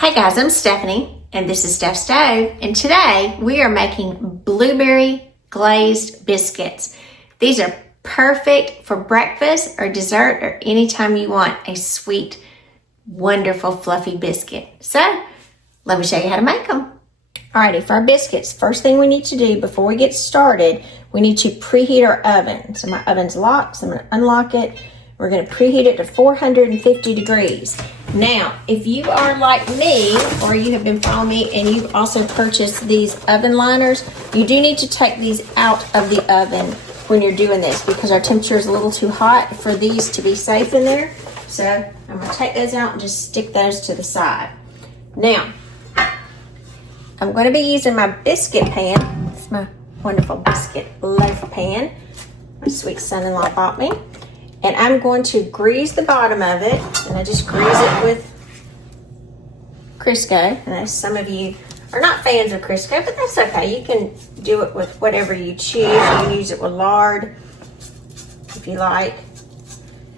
Hey guys, I'm Stephanie and this is Steph Stove, and today we are making blueberry glazed biscuits. These are perfect for breakfast or dessert or anytime you want a sweet, wonderful, fluffy biscuit. So let me show you how to make them. Alrighty, for our biscuits, first thing we need to do before we get started, we need to preheat our oven. So my oven's locked, so I'm going to unlock it. We're going to preheat it to 450 degrees. Now, if you are like me, or you have been following me and you've also purchased these oven liners, you do need to take these out of the oven when you're doing this because our temperature is a little too hot for these to be safe in there. So I'm going to take those out and just stick those to the side. Now, I'm going to be using my biscuit pan. It's my wonderful biscuit loaf pan my sweet son-in-law bought me. And I'm going to grease the bottom of it, and I just grease it with Crisco. And I know some of you are not fans of Crisco, but that's okay. You can do it with whatever you choose. You can use it with lard if you like.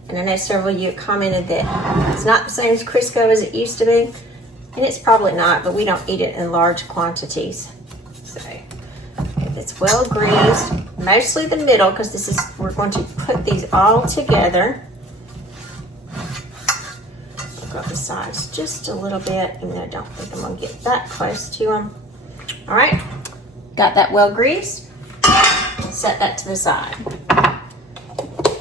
And I know several of you have commented that it's not the same as Crisco as it used to be. And it's probably not, but we don't eat it in large quantities. So if it's well greased, mostly the middle, because this is, we're going to put these all together. I've got the sides just a little bit, even though I don't think I'm going to get that close to them. All right, got that well greased. Set that to the side.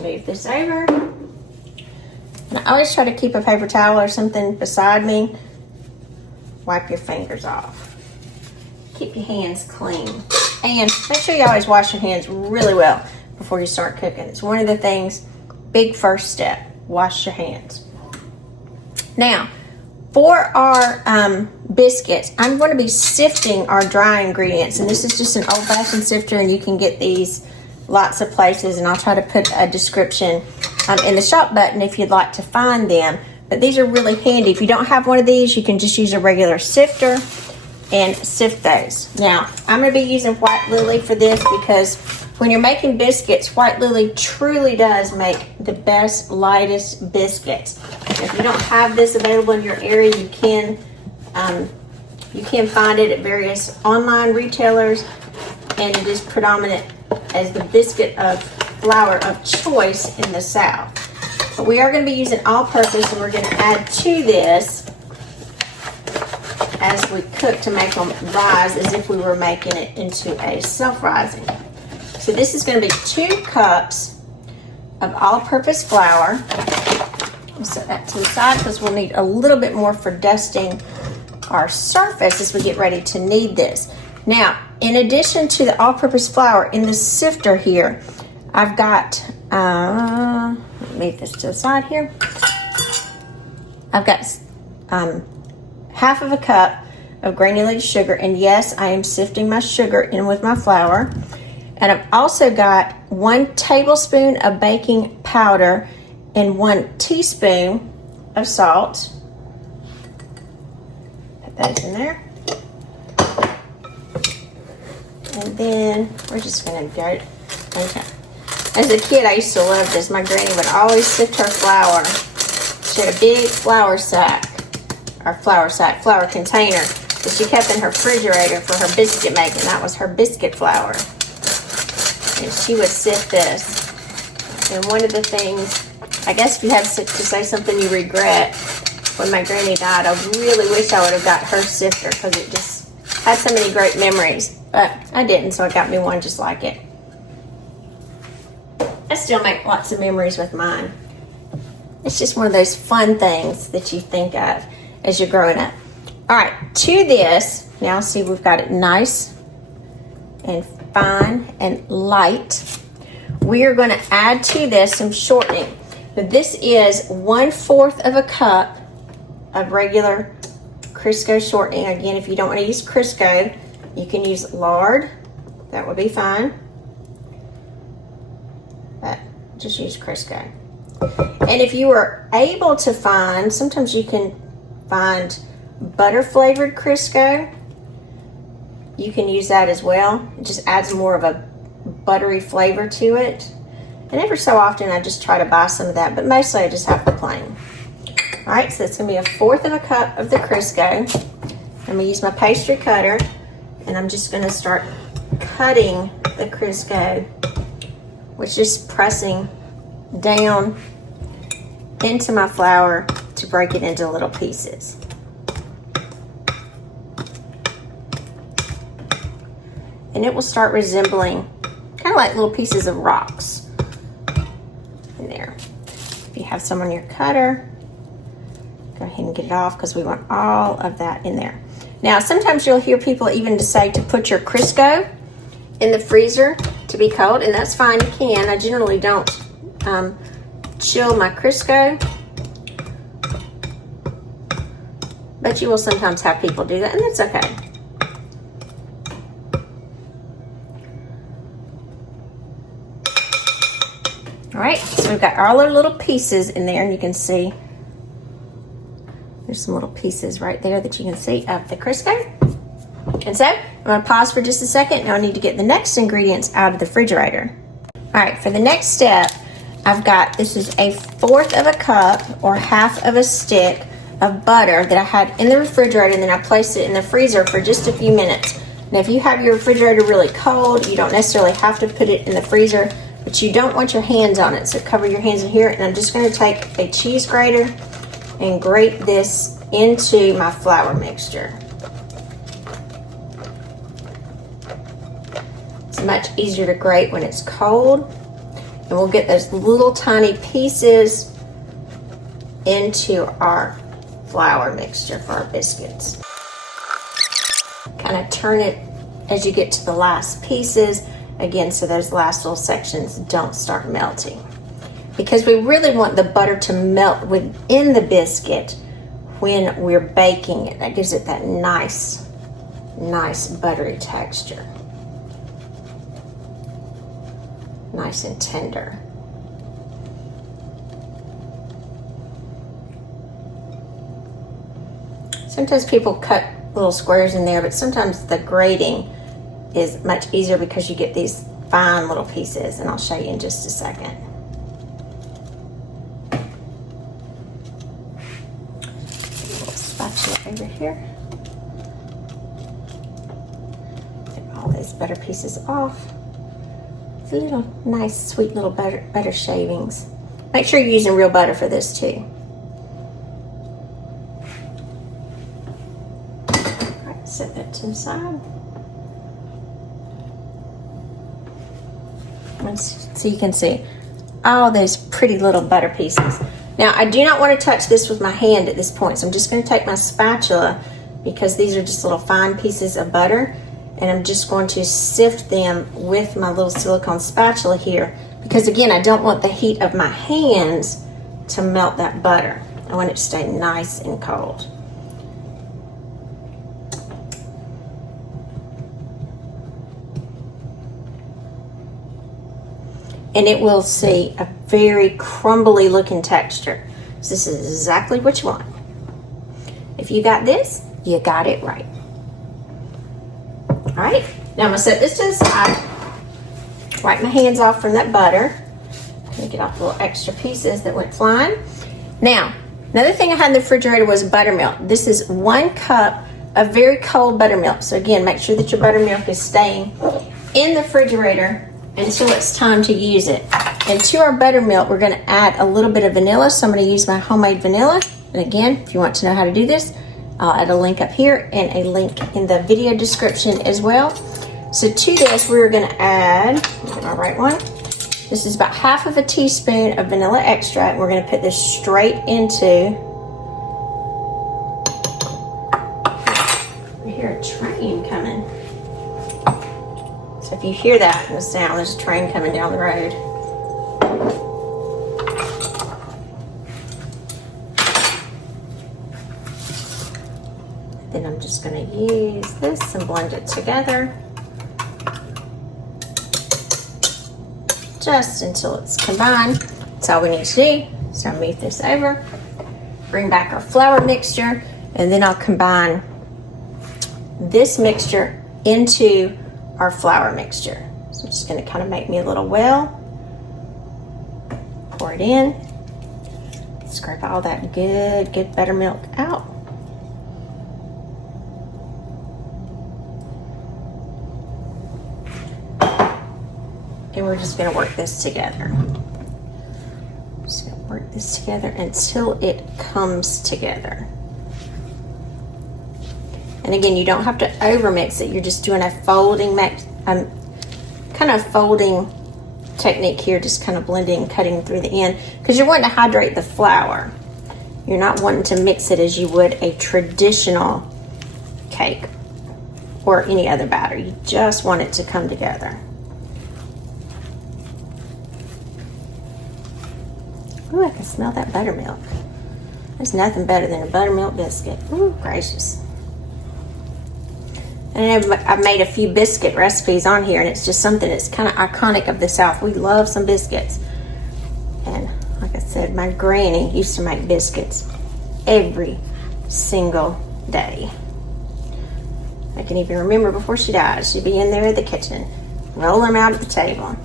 Move this over. And I always try to keep a paper towel or something beside me. Wipe your fingers off. Keep your hands clean. And make sure you always wash your hands really well before you start cooking. It's one of the things, big first step, wash your hands. Now, for our biscuits, I'm going to be sifting our dry ingredients. And this is just an old-fashioned sifter, and you can get these lots of places. And I'll try to put a description in the shop button if you'd like to find them. But these are really handy. If you don't have one of these, you can just use a regular sifter and sift those. Now, I'm going to be using White Lily for this because when you're making biscuits, White Lily truly does make the best, lightest biscuits. If you don't have this available in your area, you can find it at various online retailers, and it is predominant as the biscuit of flour of choice in the South. But we are going to be using all-purpose, and we're going to add to this as we cook to make them rise as if we were making it into a self-rising. So this is going to be 2 cups of all-purpose flour. I'll set that to the side because we'll need a little bit more for dusting our surface as we get ready to knead this. Now, in addition to the all-purpose flour, in the sifter here, I've got, let me move this to the side here. I've got half of a cup of granulated sugar, and yes, I am sifting my sugar in with my flour. And I've also got 1 tablespoon of baking powder and 1 teaspoon of salt. Put those in there. And then we're just gonna go, okay. As a kid, I used to love this. My granny would always sift her flour. She had a big flour container that she kept in her refrigerator for her biscuit making. That was her biscuit flour. And she would sift this. And one of the things, I guess if you have to say something you regret, when my granny died, I really wish I would have got her sifter because it just had so many great memories. But I didn't, so I got me one just like it. I still make lots of memories with mine. It's just one of those fun things that you think of as you're growing up. All right, to this, now see we've got it nice and fine and light. We are going to add to this some shortening. Now, this is 1/4 of a cup of regular Crisco shortening. Again, if you don't want to use Crisco, you can use lard. That would be fine. But just use Crisco. And if you are able to find, sometimes you can find butter flavored Crisco. You can use that as well. It just adds more of a buttery flavor to it. And every so often I just try to buy some of that, but mostly I just have the plain. All right, so it's gonna be 1/4 of a cup of the Crisco. I'm gonna use my pastry cutter, and I'm just gonna start cutting the Crisco, which is pressing down into my flour to break it into little pieces. And it will start resembling kind of like little pieces of rocks in there. If you have some on your cutter, go ahead and get it off because we want all of that in there. Now, sometimes you'll hear people even decide to put your Crisco in the freezer to be cold, and that's fine, you can. I generally don't chill my Crisco, but you will sometimes have people do that, and that's okay. All right, so we've got all our little pieces in there, and you can see there's some little pieces right there that you can see of the Crisco. And so I'm gonna pause for just a second. Now I need to get the next ingredients out of the refrigerator. All right, for the next step, I've got, this is 1/4 of a cup or 1/2 of a stick of butter that I had in the refrigerator, and then I placed it in the freezer for just a few minutes. Now if you have your refrigerator really cold, you don't necessarily have to put it in the freezer, but you don't want your hands on it, so cover your hands in here. And I'm just gonna take a cheese grater and grate this into my flour mixture. It's much easier to grate when it's cold, and we'll get those little tiny pieces into our flour mixture for our biscuits. Kind of turn it as you get to the last pieces, again, so those last little sections don't start melting. Because we really want the butter to melt within the biscuit when we're baking it. That gives it that nice buttery texture. Nice and tender. Sometimes people cut little squares in there, but sometimes the grating is much easier because you get these fine little pieces, and I'll show you in just a second. A little spatula over here. Get all these butter pieces off. It's a little nice, sweet little butter shavings. Make sure you're using real butter for this too. All right, set that to the side. So you can see all those pretty little butter pieces. Now I do not want to touch this with my hand at this point, so I'm just going to take my spatula, because these are just little fine pieces of butter, and I'm just going to sift them with my little silicone spatula here, because again, I don't want the heat of my hands to melt that butter. I want it to stay nice and cold. And it will see a very crumbly looking texture. So this is exactly what you want. If you got this, you got it right. All right, now I'm gonna set this to the side. Wipe my hands off from that butter. Let me get off the little extra pieces that went flying. Now, another thing I had in the refrigerator was buttermilk. This is 1 cup of very cold buttermilk. So again, make sure that your buttermilk is staying in the refrigerator until it's time to use it. And to our buttermilk, we're going to add a little bit of vanilla. So I'm going to use my homemade vanilla. And again, if you want to know how to do this, I'll add a link up here and a link in the video description as well. So to this, we're going to add, get my right one. This is about 1/2 teaspoon of vanilla extract. We're going to put this straight into. I hear a train coming. So if you hear that in the sound, there's a train coming down the road. Then I'm just going to use this and blend it together just until it's combined. That's all we need to do. So I'll move this over, bring back our flour mixture, and then I'll combine this mixture into our flour mixture. So I'm just going to kind of make me a little well, pour it in, Scrape all that good buttermilk out. And we're just gonna work this together. Just gonna work this together until it comes together. And again, you don't have to over mix it. You're just doing a folding kind of folding technique here, just kind of blending, cutting through the end, because you're wanting to hydrate the flour. You're not wanting to mix it as you would a traditional cake or any other batter. You just want it to come together. Ooh, I can smell that buttermilk. There's nothing better than a buttermilk biscuit. Ooh, gracious. And I've made a few biscuit recipes on here, and it's just something that's kind of iconic of the South. We love some biscuits. And like I said, my granny used to make biscuits every single day. I can even remember before she died, she'd be in there at the kitchen, rolling them out at the table.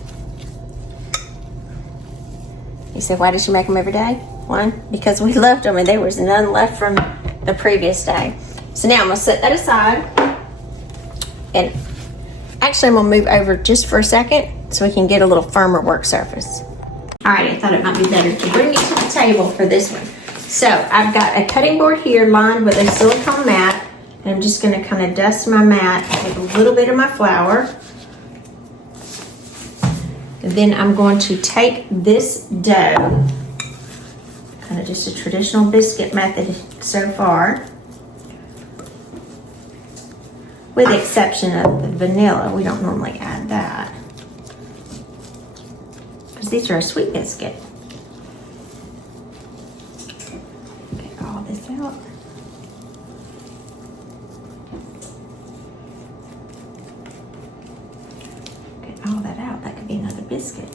You said, why did she make them every day? One, because we loved them and there was none left from the previous day. So now I'm gonna set that aside. And actually, I'm gonna move over just for a second so we can get a little firmer work surface. All right, I thought it might be better to bring it to the table for this one. So I've got a cutting board here lined with a silicone mat, and I'm just gonna kind of dust my mat with a little bit of my flour. And then I'm going to take this dough, kind of just a traditional biscuit method so far, with the exception of the vanilla. We don't normally add that because these are a sweet biscuit. Get all this out. Get all that out. That could be another biscuit.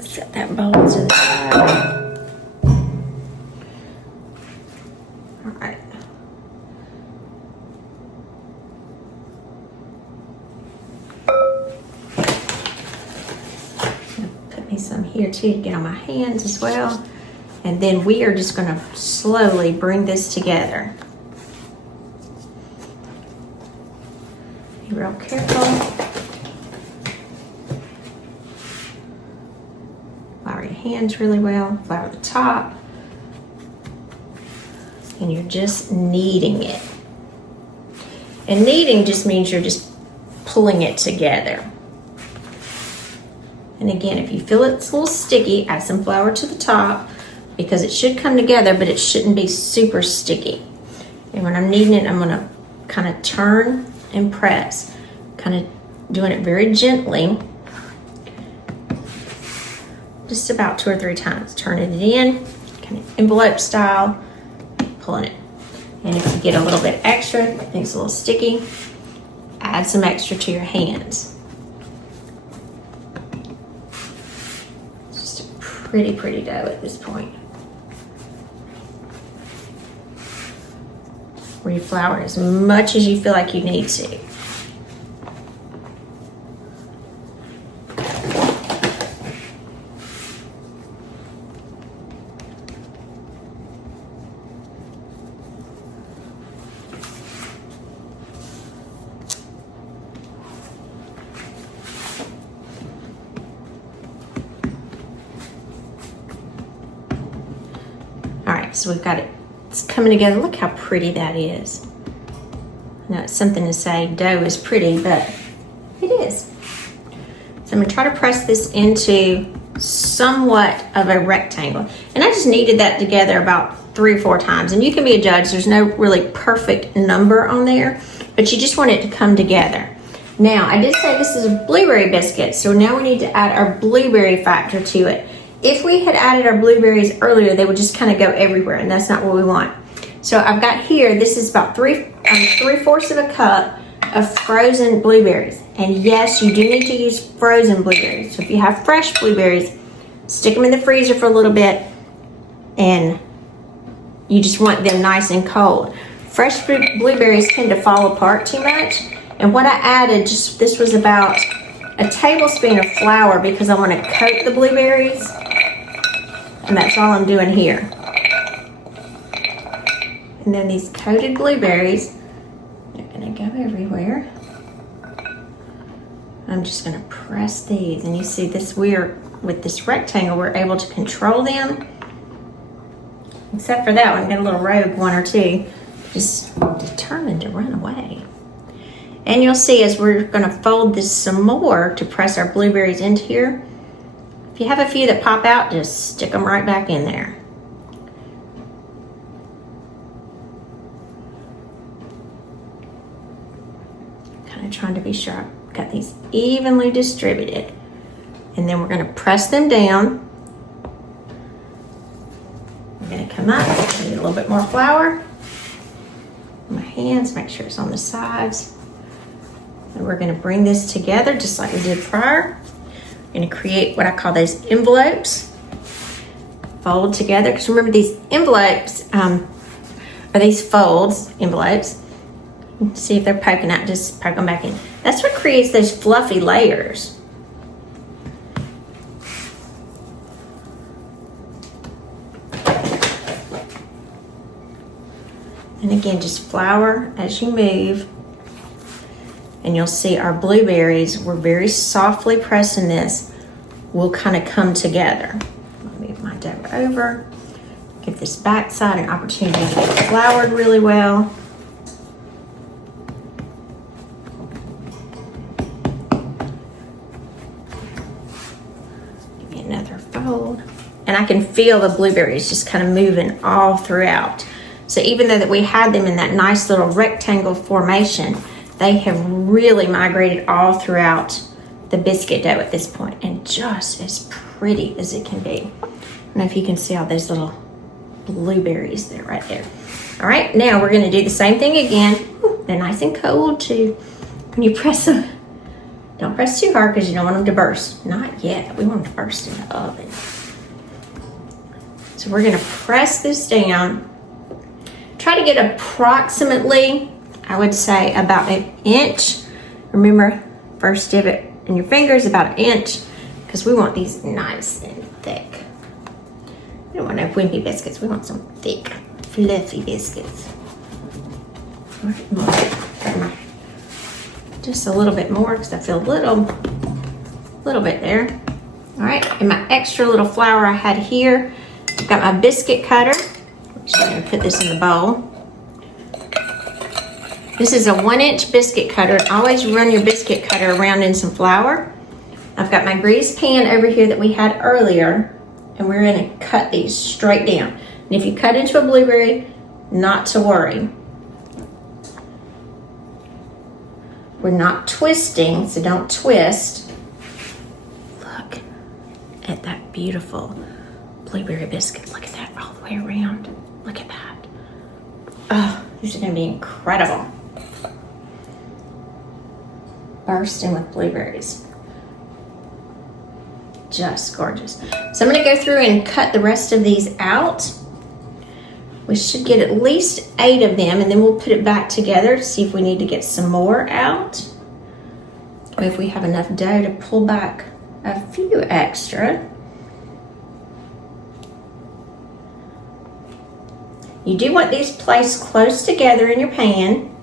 Set that bowl to the side. Some here too to get on my hands as well, and then we are just going to slowly bring this together. Be real careful. Flour your hands really well, flour the top, and you're just kneading it. And kneading just means you're just pulling it together. And again, if you feel it's a little sticky, add some flour to the top because it should come together, but it shouldn't be super sticky. And when I'm kneading it, I'm gonna kind of turn and press, kind of doing it very gently, just about 2 or 3 times. Turning it in, kind of envelope style, pulling it. And if you get a little bit extra, think it's a little sticky, add some extra to your hands. Pretty dough at this point. Where you flour as much as you feel like you need to. So we've got it, it's coming together. Look how pretty that is. I know it's something to say dough is pretty, but it is. So I'm gonna try to press this into somewhat of a rectangle. And I just kneaded that together about 3 or 4 times. And you can be a judge, there's no really perfect number on there, but you just want it to come together. Now, I did say this is a blueberry biscuit, so now we need to add our blueberry factor to it. If we had added our blueberries earlier, they would just kind of go everywhere, and that's not what we want. So I've got here, this is about 3/4 of a cup of frozen blueberries. And yes, you do need to use frozen blueberries. So if you have fresh blueberries, stick them in the freezer for a little bit, and you just want them nice and cold. Fresh blueberries tend to fall apart too much. And what I added, this was about a tablespoon of flour because I want to coat the blueberries. And that's all I'm doing here. And then these coated blueberries, they're gonna go everywhere. I'm just gonna press these, and you see this, with this rectangle, we're able to control them. Except for that one, got a little rogue one or two, just determined to run away. And you'll see as we're gonna fold this some more to press our blueberries into here, if you have a few that pop out, just stick them right back in there. Kind of trying to be sure I've got these evenly distributed. And then we're gonna press them down. I'm gonna come up, need a little bit more flour. My hands, make sure it's on the sides. And we're gonna bring this together just like we did prior. I'm gonna create what I call those envelopes. Fold together, because remember these envelopes, or these folds, envelopes, see if they're poking out, just poke them back in. That's what creates those fluffy layers. And again, just flour as you move. And you'll see our blueberries, we're very softly pressing this, will kind of come together. I'll move my dough over, give this back side an opportunity to get floured really well. Give me another fold. And I can feel the blueberries just kind of moving all throughout. So even though that we had them in that nice little rectangle formation, they have really migrated all throughout the biscuit dough at this point, and just as pretty as it can be. I don't know if you can see all those little blueberries there, right there. All right, now we're gonna do the same thing again. Ooh, they're nice and cold too. When you press them, don't press too hard because you don't want them to burst. Not yet, we want them to burst in the oven. So we're gonna press this down. Try to get approximately, I would say, about an inch. Remember, first dip it in your fingers, about an inch, because we want these nice and thick. We don't want no wimpy biscuits. We want some thick, fluffy biscuits. All right, more. Just a little bit more, because I feel a little bit there. All right, and my extra little flour I had here, I've got my biscuit cutter. I'm going to put this in the bowl. This is a 1-inch biscuit cutter. Always run your biscuit cutter around in some flour. I've got my greased pan over here that we had earlier, and we're going to cut these straight down. And if you cut into a blueberry, not to worry. We're not twisting, so don't twist. Look at that beautiful blueberry biscuit. Look at that all the way around. Look at that. Oh, these are gonna be incredible. Bursting with blueberries. Just gorgeous. So I'm gonna go through and cut the rest of these out. We should get at least 8 of them, and then we'll put it back together to see if we need to get some more out, or if we have enough dough to pull back a few extra. You do want these placed close together in your pan,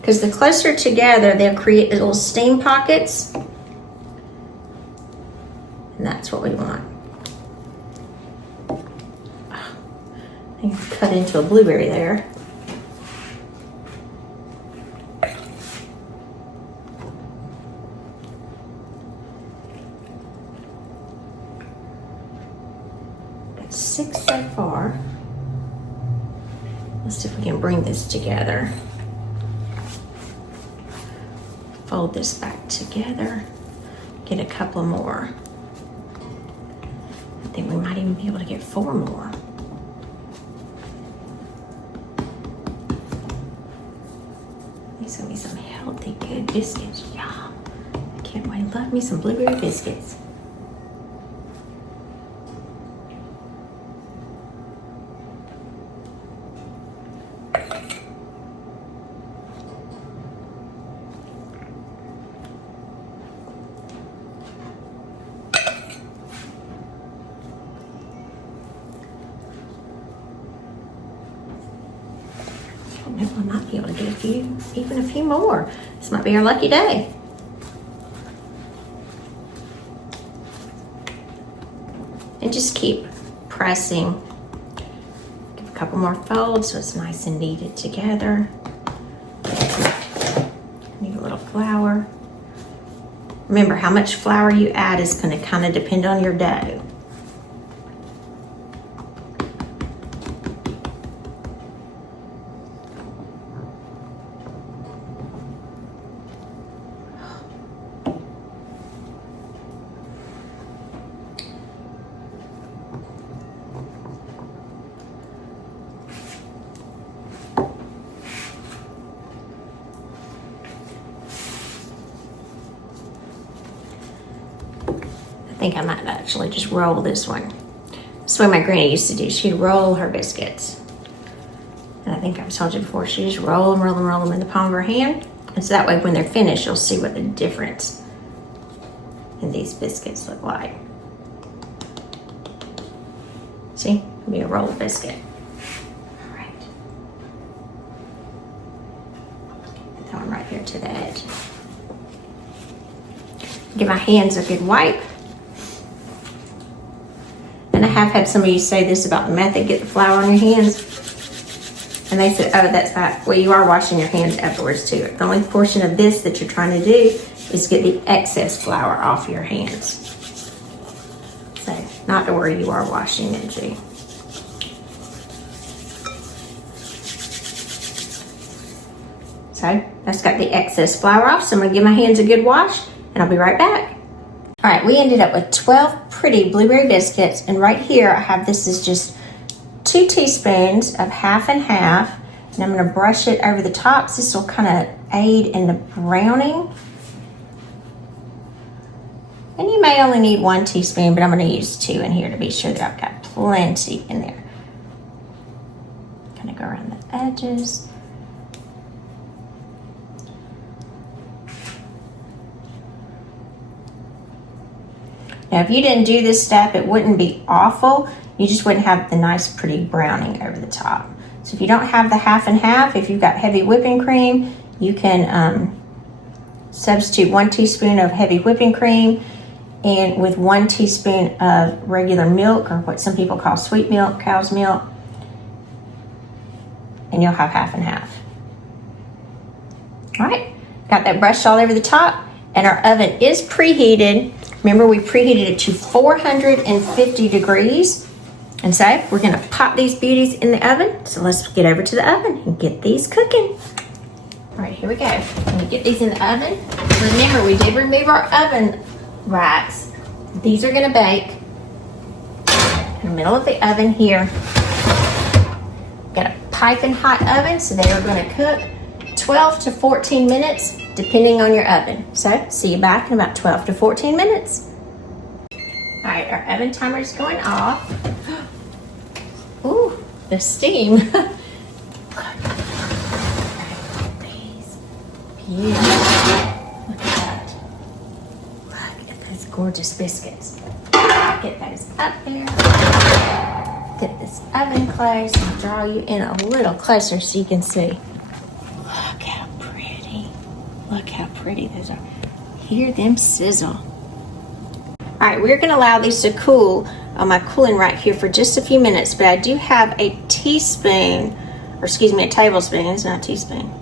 because the closer together, they'll create little steam pockets. And that's what we want. Oh, I think I cut into a blueberry there. Got 6 so far. Let's see if we can bring this together. Fold this back together. Get a couple more. I think we might even be able to get 4 more. These are gonna be some healthy, good biscuits. Yum. I can't wait. Love me some blueberry biscuits. I don't know if I might be able to get even a few more. This might be our lucky day. And just keep pressing. Give a couple more folds so it's nice and kneaded together. Need a little flour. Remember, how much flour you add is going to kind of depend on your dough. I think I might actually just roll this one. That's what my granny used to do. She'd roll her biscuits. And I think I've told you before, she just roll them in the palm of her hand. And so that way when they're finished, you'll see what the difference in these biscuits look like. See, it'll be a rolled biscuit. All right. Put that one right here to the edge. Give my hands a good wipe. And I have had somebody say this about the method, get the flour on your hands. And they said, oh, that's not, well, you are washing your hands afterwards too. The only portion of this that you're trying to do is get the excess flour off your hands. So, not to worry, you are washing it too. So, that's got the excess flour off. So I'm gonna give my hands a good wash and I'll be right back. All right, we ended up with 12 pretty blueberry biscuits, and right here I have, this is just 2 teaspoons of half and half, and I'm gonna brush it over the tops. This will kind of aid in the browning. And you may only need 1 teaspoon, but I'm gonna use 2 in here to be sure that I've got plenty in there. Kind of go around the edges. Now, if you didn't do this step, it wouldn't be awful. You just wouldn't have the nice, pretty browning over the top. So if you don't have the half and half, if you've got heavy whipping cream, you can substitute 1 teaspoon of heavy whipping cream and with 1 teaspoon of regular milk, or what some people call sweet milk, cow's milk, and you'll have half and half. All right, got that brushed all over the top, and our oven is preheated. Remember, we preheated it to 450 degrees. And so we're gonna pop these beauties in the oven. So let's get over to the oven and get these cooking. All right, here we go. When we get these in the oven, remember we did remove our oven racks. These are gonna bake in the middle of the oven here. Got a piping hot oven, so they are gonna cook 12 to 14 minutes, depending on your oven. So, see you back in about 12 to 14 minutes. All right, our oven timer is going off. Ooh, the steam. Look at these. Beautiful. Look at that. Look at those gorgeous biscuits. Get those up there. Get this oven closed. I'll draw you in a little closer so you can see. Look how pretty. Look how pretty those are. Hear them sizzle. All right, we're gonna allow these to cool on my cooling rack here for just a few minutes, but I do have a teaspoon, or excuse me, a tablespoon, it's not a teaspoon,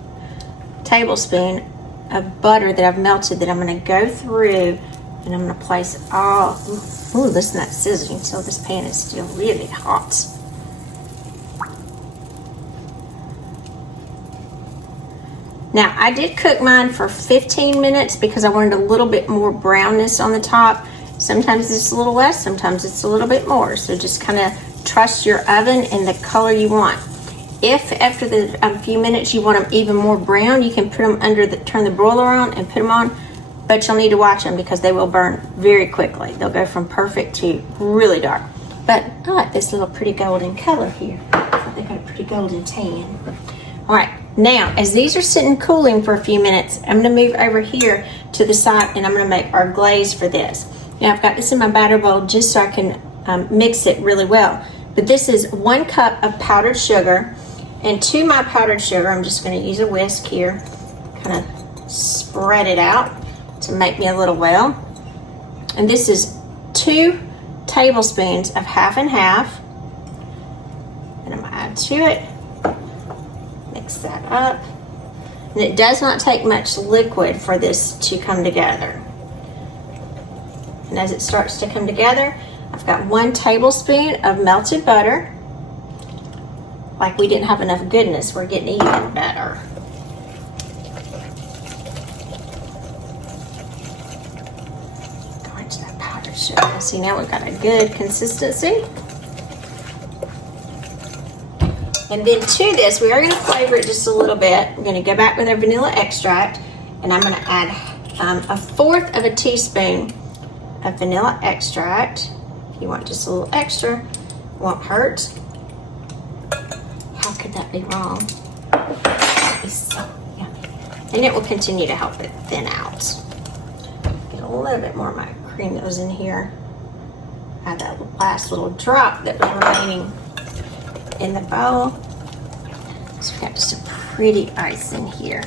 tablespoon of butter that I've melted that I'm gonna go through and I'm gonna place all, ooh, listen to that sizzling. So this pan is still really hot. Now, I did cook mine for 15 minutes because I wanted a little bit more brownness on the top. Sometimes it's a little less, sometimes it's a little bit more. So just kind of trust your oven and the color you want. If after a few minutes you want them even more brown, you can put them under turn the broiler on and put them on, but you'll need to watch them because they will burn very quickly. They'll go from perfect to really dark. But I like this little pretty golden color here. They got a pretty golden tan. All right. Now, as these are sitting cooling for a few minutes, I'm going to move over here to the side and I'm going to make our glaze for this. Now, I've got this in my batter bowl just so I can mix it really well. But this is 1 cup of powdered sugar, And to my powdered sugar, I'm just going to use a whisk here, kind of spread it out to make me a little well. And this is 2 tablespoons of half and half. And I'm going to add to it. Mix that up. And it does not take much liquid for this to come together. And as it starts to come together, I've got 1 tablespoon of melted butter. Like we didn't have enough goodness, we're getting even better. Go into that powdered sugar. See, now we've got a good consistency. And then to this, we are going to flavor it just a little bit. We're going to go back with our vanilla extract, and I'm going to add 1/4 of a teaspoon of vanilla extract. If you want just a little extra, it won't hurt. How could that be wrong? It's so yummy. And it will continue to help it thin out. Get a little bit more of my cream that was in here. Add that last little drop that was remaining in the bowl. So we've got just a pretty ice in here.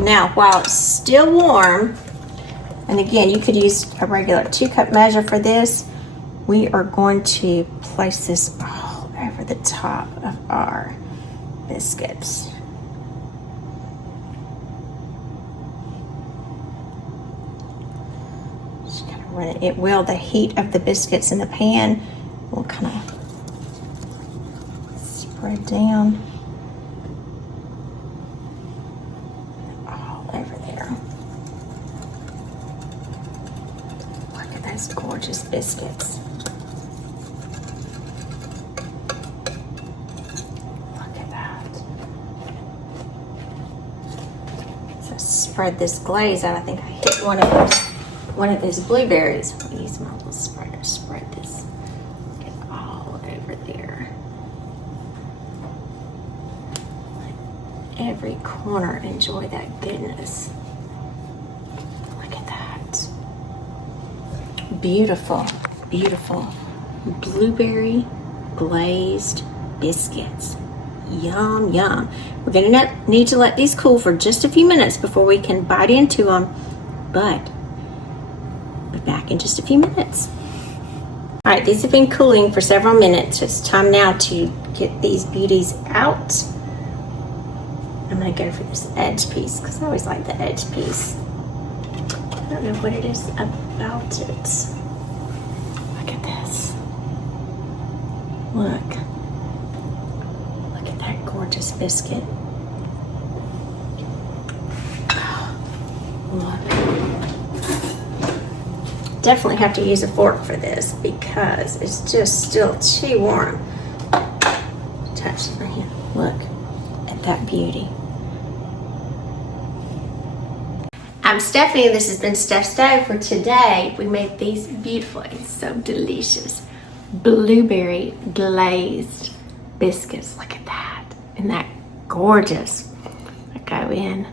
Now, while it's still warm, and again, you could use a regular 2-cup measure for this, we are going to place this all over the top of our biscuits. Just kind of run it. It will, the heat of the biscuits in the pan will kind of spread down all over there. Look at those gorgeous biscuits. Look at that. So spread this glaze out. I think I hit one of those blueberries. I'm gonna use my little spreader. Spread this. Get all over there. Every corner, enjoy that goodness. Look at that. Beautiful, beautiful blueberry glazed biscuits. Yum, yum. We're gonna need to let these cool for just a few minutes before we can bite into them, but be back in just a few minutes. All right, these have been cooling for several minutes. It's time now to get these beauties out. I'm gonna go for this edge piece because I always like the edge piece. I don't know what it is about it. Look at this. Look. Look at that gorgeous biscuit. Look. Definitely have to use a fork for this because it's just still too warm. Touch my hand. Look at that beauty. I'm Stephanie, and this has been Steph's Stove. For today, we made these beautiful and so delicious blueberry glazed biscuits. Look at that. Isn't that gorgeous? I go in.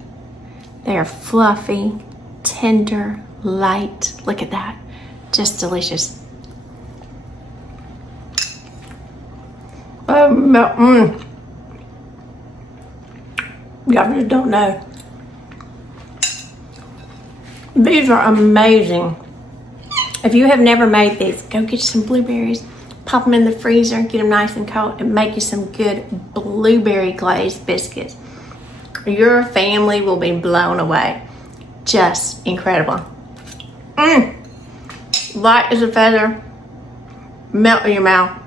They are fluffy, tender, light. Look at that. Just delicious. Y'all just don't know. These are amazing. If you have never made these, go get you some blueberries, pop them in the freezer, get them nice and cold, and make you some good blueberry glazed biscuits. Your family will be blown away. Just incredible. Light as a feather, melt in your mouth.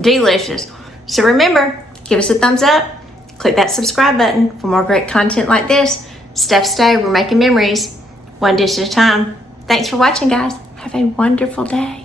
Delicious. So remember, give us a thumbs up. Click that subscribe button for more great content like this. Steph's Stove, we're making memories, one dish at a time. Thanks for watching, guys. Have a wonderful day.